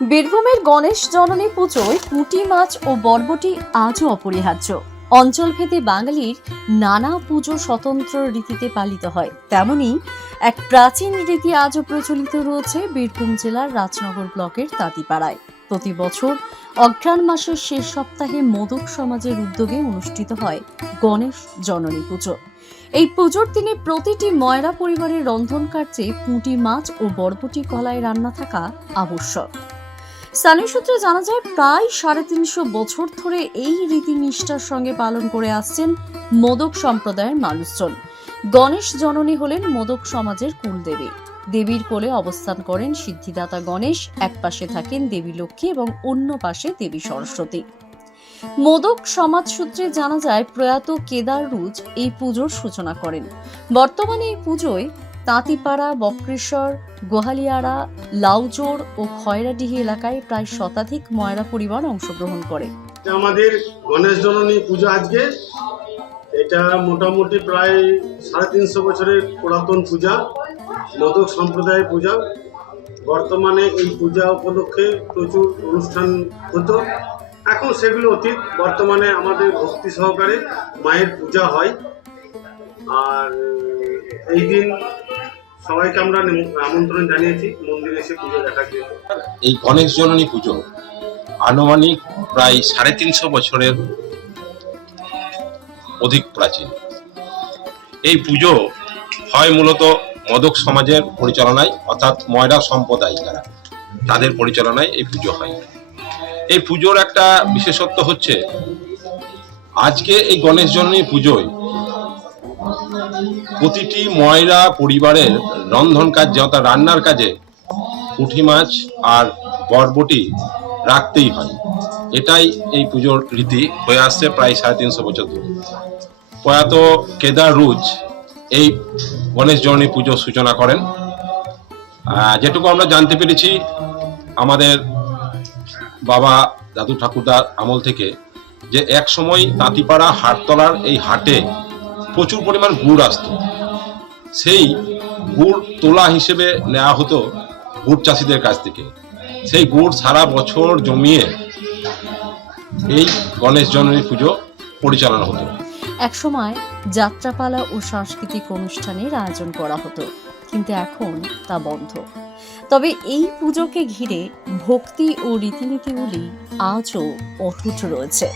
বীরভূমের গণেশ জননী পুজোয় পুঁটি মাছ ও বরবটি আজও অপরিহার্য। অঞ্চলভেদে বাঙালির নানা পুজো স্বতন্ত্র রীতিতে পালিত হয়, তেমনি এক প্রাচীন রীতি আজও প্রচলিত রয়েছে বীরভূম জেলার রাজনগর ব্লকের তাঁতিপাড়ায়। প্রতি বছর অঘ্রাণ মাসের শেষ সপ্তাহে মোদক সমাজের উদ্যোগে অনুষ্ঠিত হয় গণেশ জননী পুজো। এই পুজোর দিনে প্রতিটি ময়রা পরিবারের রন্ধন কার্যে পুঁটি মাছ ও বরবটি কলায় রান্না থাকা আবশ্যক। স্থানীয় সূত্রে জানা যায়, প্রায় 350 বছর ধরে এই রীতি নিষ্ঠার সঙ্গে পালন করে আসছেন মোদক সম্প্রদায়ের মানুষজন। গণেশ জননী হলেন মোদক সমাজের কুলদেবী। দেবীর কোলে অবস্থান করেন সিদ্ধিদাতা গণেশ, এক পাশে থাকেন দেবী লক্ষ্মী এবং অন্য পাশে দেবী সরস্বতী। মোদক সমাজ সূত্রে জানা যায়, প্রয়াত কেদার রুজ এই পুজোর সূচনা করেন। বর্তমানে এই পুজোয় তাঁতিপাড়া, বক্রেশ্বর, গোহালিয়াড়া, লাউজোর ও খয়রাডিহি এলাকায় প্রায় শতাধিক ময়রা পরিবার অংশগ্রহণ করে। আমাদের গণেশ জননী পূজা আজকে এটা মোটামুটি প্রায় 350 বছরের পুরাতন পূজা, মোদক সম্প্রদায়ের পূজা। বর্তমানে এই পূজা উপলক্ষে প্রচুর অনুষ্ঠান হতো, এখন সেগুলো অতীত। বর্তমানে আমাদের ভক্তি সহকারে মায়ের পূজা হয়, আর এই দিন সবাইকে আমরা আমন্ত্রণ জানিয়েছি মন্দিরে এসে পুজো দেখার জন্য। এই গণেশ জননী পুজো আনুমানিক প্রায় 350 বছরের অধিক প্রাচীন। এই পুজো হয় মূলত মোদক সমাজের পরিচালনায়, অর্থাৎ ময়রা সম্প্রদায় যারা, তাদের পরিচালনায় এই পুজো হয়। এই পুজোর একটা বিশেষত্ব হচ্ছে, আজকে এই গণেশ জননী পুজোয় প্রতিটি ময়রা পরিবারের রন্ধন কাজে, অর্থাৎ রান্নার কাজে পুঁটি মাছ আর বরবটি রাখতেই হয়। এটাই এই পুজোর রীতি হয়ে আসছে প্রায় 350 বছর ধরে। প্রয়াত কেদার রুজ এই গণেশ জননী পুজোর সূচনা করেন। যেটুকু আমরা জানতে পেরেছি, আমাদের বাবা দাদু ঠাকুরদার আমল থেকে, যে এক সময় তাঁতিপাড়া হাটতলার এই হাটে প্রচুর পরিমাণ গুড় আসতো। সেই গুড় তোলা হিসেবে নেওয়া হতো গুড় চাষিদের কাছ থেকে। সেই গুড় সারা বছর জমিয়ে এই গণেশ জননী পুজো পরিচালনা হতো। একসময় যাত্রাপালা ও সাংস্কৃতিক অনুষ্ঠানের আয়োজন করা হতো, কিন্তু এখন তা বন্ধ। তবে এই পুজোকে ঘিরে ভক্তি ও রীতিনীতিগুলি আজও অটুট রয়েছে।